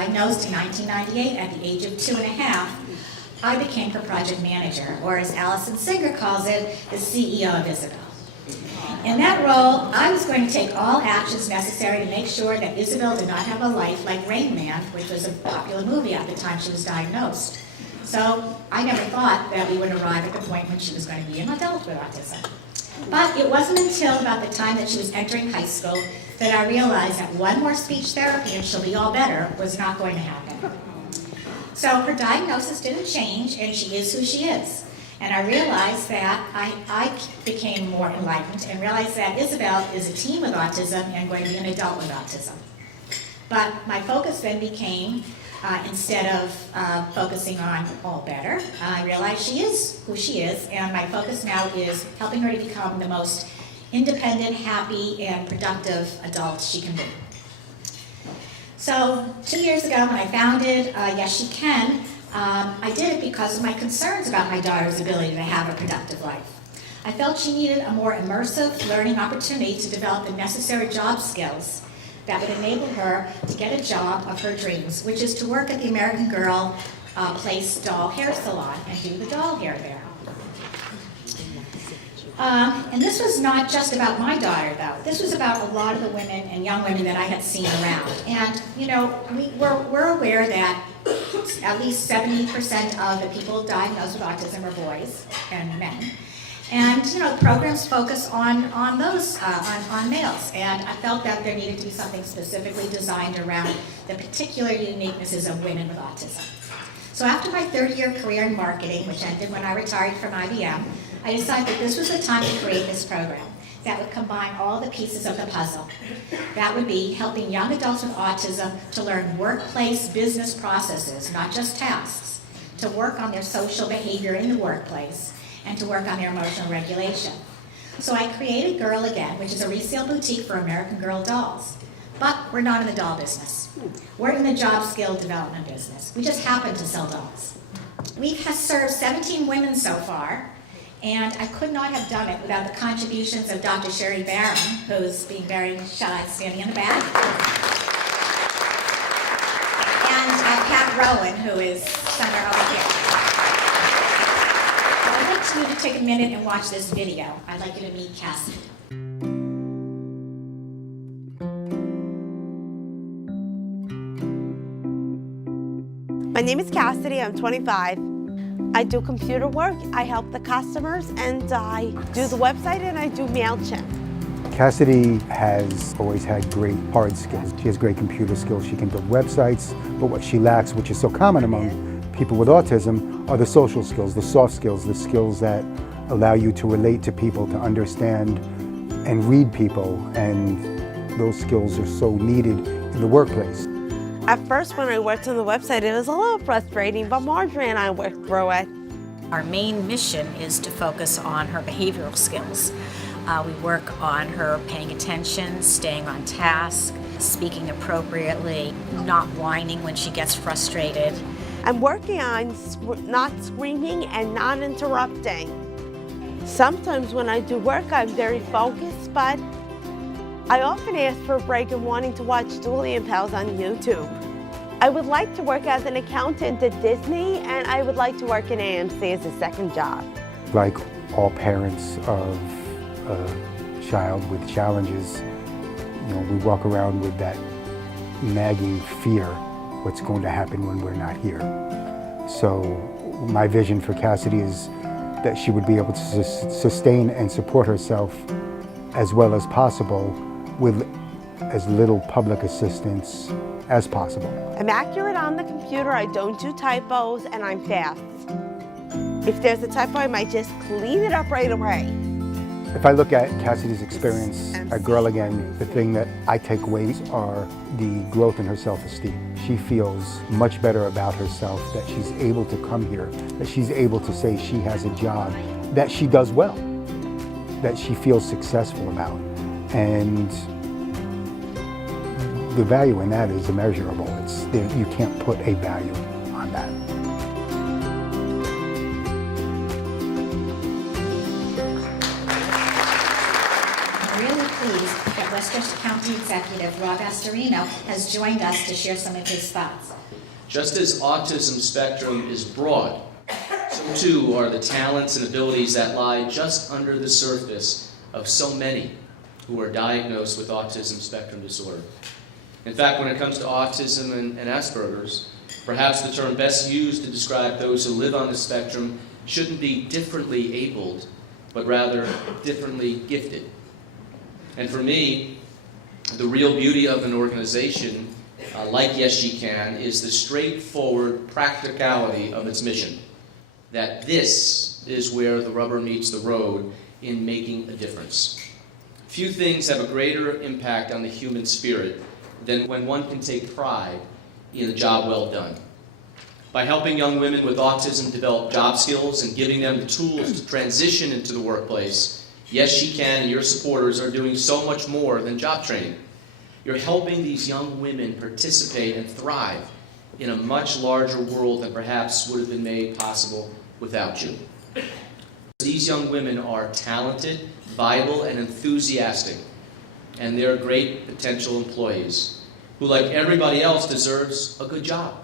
diagnosed in 1998 at the age of 2.5, I became her project manager, or as Allison Singer calls it, the CEO of Isabel. In that role, I was going to take all actions necessary to make sure that Isabel did not have a life like Rain Man, which was a popular movie at the time she was diagnosed. So I never thought that we would arrive at the point when she was going to be an adult with autism. But it wasn't until about the time that she was entering high school that I realized that one more speech therapy and she'll be all better was not going to happen. So her diagnosis didn't change, and she is who she is. And I realized that I became more enlightened and realized that Isabel is a teen with autism and going to be an adult with autism. But my focus then became, instead of focusing on all better, I realized she is who she is, and my focus now is helping her to become the most independent, happy, and productive adult she can be. So 2 years ago when I founded Yes She Can, I did it because of my concerns about my daughter's ability to have a productive life. I felt she needed a more immersive learning opportunity to develop the necessary job skills that would enable her to get a job of her dreams, which is to work at the American Girl Place doll hair salon and do the doll hair there. And this was not just about my daughter, though. This was about a lot of the women and young women that I had seen around. And, you know, we're aware that at least 70% of the people diagnosed with autism are boys and men. And, you know, programs focus on those, on males. And I felt that there needed to be something specifically designed around the particular uniquenesses of women with autism. So after my 30-year career in marketing, which ended when I retired from IBM, I decided that this was the time to create this program that would combine all the pieces of the puzzle. That would be helping young adults with autism to learn workplace business processes, not just tasks, to work on their social behavior in the workplace, and to work on their emotional regulation. So I created Girl Again, which is a resale boutique for American Girl dolls. But we're not in the doll business. We're in the job skill development business. We just happen to sell dolls. We have served 17 women so far, and I could not have done it without the contributions of Dr. Sherry Barron, who's being very shy, standing in the back, and Pat Rowan, who is somewhere over here. I'd like you to take a minute and watch this video. I'd like you to meet Cassidy. My name is Cassidy, I'm 25. I do computer work, I help the customers, and I do the website, and I do MailChimp. Cassidy has always had great hard skills. She has great computer skills. She can build websites, but what she lacks, which is so common among people with autism, are the social skills, the soft skills, the skills that allow you to relate to people, to understand and read people, and those skills are so needed in the workplace. At first, when I worked on the website, it was a little frustrating, but Marjorie and I worked through it. Our main mission is to focus on her behavioral skills. We work on her paying attention, staying on task, speaking appropriately, not whining when she gets frustrated. I'm working on not screaming and not interrupting. Sometimes when I do work, I'm very focused, but I often ask for a break and wanting to watch Julie and Pals on YouTube. I would like to work as an accountant at Disney, and I would like to work in AMC as a second job. Like all parents of a child with challenges, you know, we walk around with that nagging fear, what's going to happen when we're not here. So my vision for Cassidy is that she would be able to sustain and support herself as well as possible with as little public assistance as possible. I'm accurate on the computer, I don't do typos, and I'm fast. If there's a typo, I might just clean it up right away. If I look at Cassidy's experience at Girl Again, the thing that I take away are the growth in her self-esteem. She feels much better about herself, that she's able to come here, that she's able to say she has a job, that she does well, that she feels successful about. And the value in that is immeasurable. You can't put a value on that. I'm really pleased that Westchester County Energy Executive, Rob Astorino, has joined us to share some of his thoughts. Just as autism spectrum is broad, so too are the talents and abilities that lie just under the surface of so many who are diagnosed with autism spectrum disorder. In fact, when it comes to autism and Asperger's, perhaps the term best used to describe those who live on the spectrum shouldn't be differently abled, but rather differently gifted. And for me, the real beauty of an organization like Yes She Can is the straightforward practicality of its mission. That this is where the rubber meets the road in making a difference. Few things have a greater impact on the human spirit than when one can take pride in a job well done. By helping young women with autism develop job skills and giving them the tools to transition into the workplace, Yes She Can and your supporters are doing so much more than job training. You're helping these young women participate and thrive in a much larger world than perhaps would have been made possible without you. These young women are talented, vital, and enthusiastic, and they're great potential employees who, like everybody else, deserves a good job.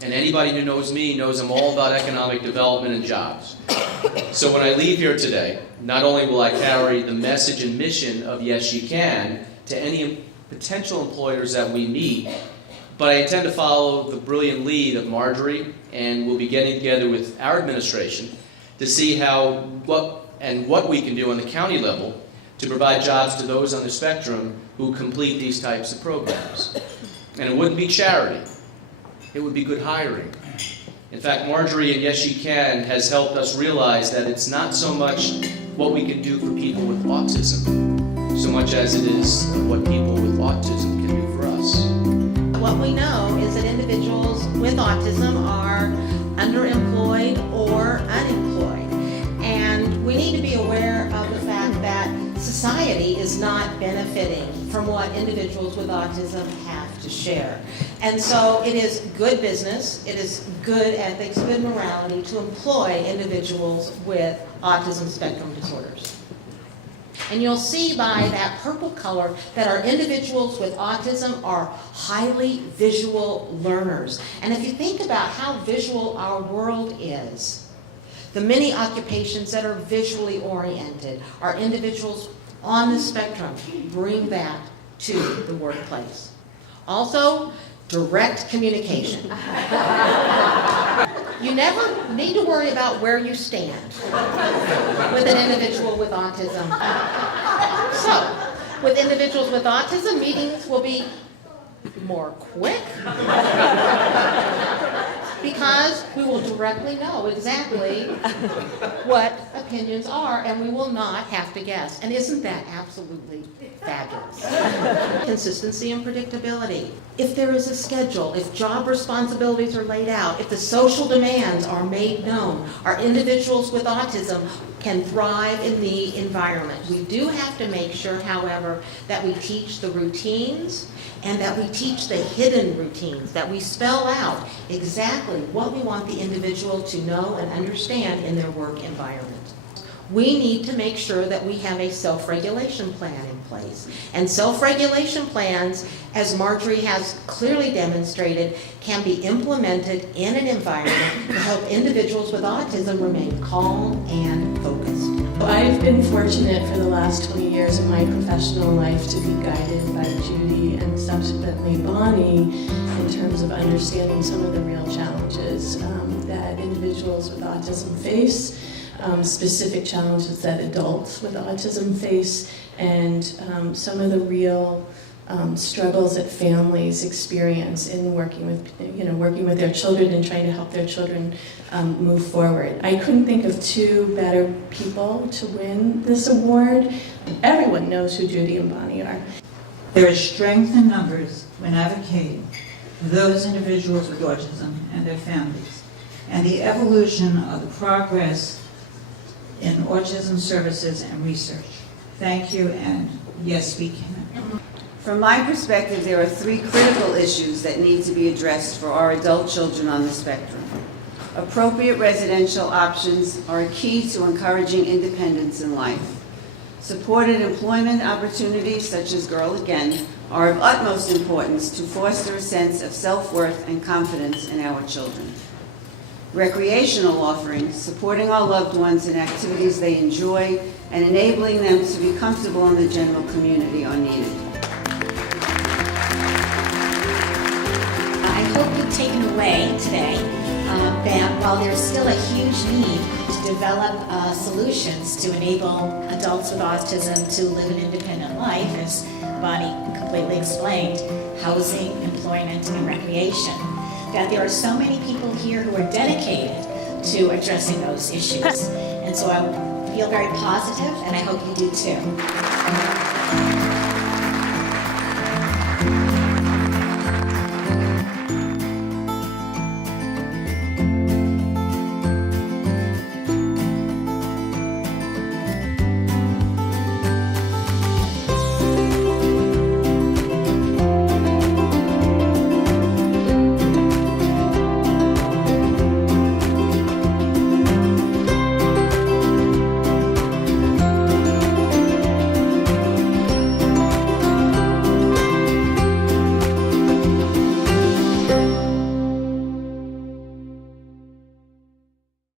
And anybody who knows me knows I'm all about economic development and jobs. So when I leave here today, not only will I carry the message and mission of Yes She Can to any potential employers that we meet, but I intend to follow the brilliant lead of Marjorie, and we'll be getting together with our administration to see what we can do on the county level to provide jobs to those on the spectrum who complete these types of programs. And it wouldn't be charity. It would be good hiring. In fact, Marjorie and Yes She Can has helped us realize that it's not so much what we can do for people with autism, so much as it is what people with autism can do for us. What we know is that individuals with autism are underemployed or unemployed. And we need to be aware of the fact that society is not benefiting from what individuals with autism have to share. And so it is good business, it is good ethics, good morality to employ individuals with autism spectrum disorders. And you'll see by that purple color that our individuals with autism are highly visual learners. And if you think about how visual our world is, the many occupations that are visually oriented, our individuals on the spectrum bring that to the workplace. Also, direct communication. You never need to worry about where you stand with an individual with autism. So, with individuals with autism, meetings will be more quick because we will directly know exactly what opinions are, and we will not have to guess. And isn't that absolutely fabulous? Consistency and predictability. If there is a schedule, if job responsibilities are laid out, if the social demands are made known, our individuals with autism can thrive in the environment. We do have to make sure, however, that we teach the routines and that we teach the hidden routines, that we spell out exactly what we want the individual to know and understand in their work environment. We need to make sure that we have a self-regulation plan in place. And self-regulation plans, as Marjorie has clearly demonstrated, can be implemented in an environment to help individuals with autism remain calm and focused. I've been fortunate for the last 20 years of my professional life to be guided by Judy and subsequently Bonnie in terms of understanding some of the real challenges that individuals with autism face, specific challenges that adults with autism face, and some of the real struggles that families experience in working with their children and trying to help their children move forward. I couldn't think of two better people to win this award. Everyone knows who Judy and Bonnie are. There is strength in numbers when advocating for those individuals with autism and their families, and the evolution of the progress in autism services and research. Thank you, and yes, we can. From my perspective, there are three critical issues that need to be addressed for our adult children on the spectrum. Appropriate residential options are a key to encouraging independence in life. Supported employment opportunities, such as Girl Again, are of utmost importance to foster a sense of self-worth and confidence in our children. Recreational offerings, supporting our loved ones in activities they enjoy, and enabling them to be comfortable in the general community are needed. I hope you've taken away today that while there's still a huge need to develop solutions to enable adults with autism to live an independent life, as Bonnie completely explained, housing, employment, and recreation, that there are so many people here who are dedicated to addressing those issues. And so I feel very positive, and I hope you do too.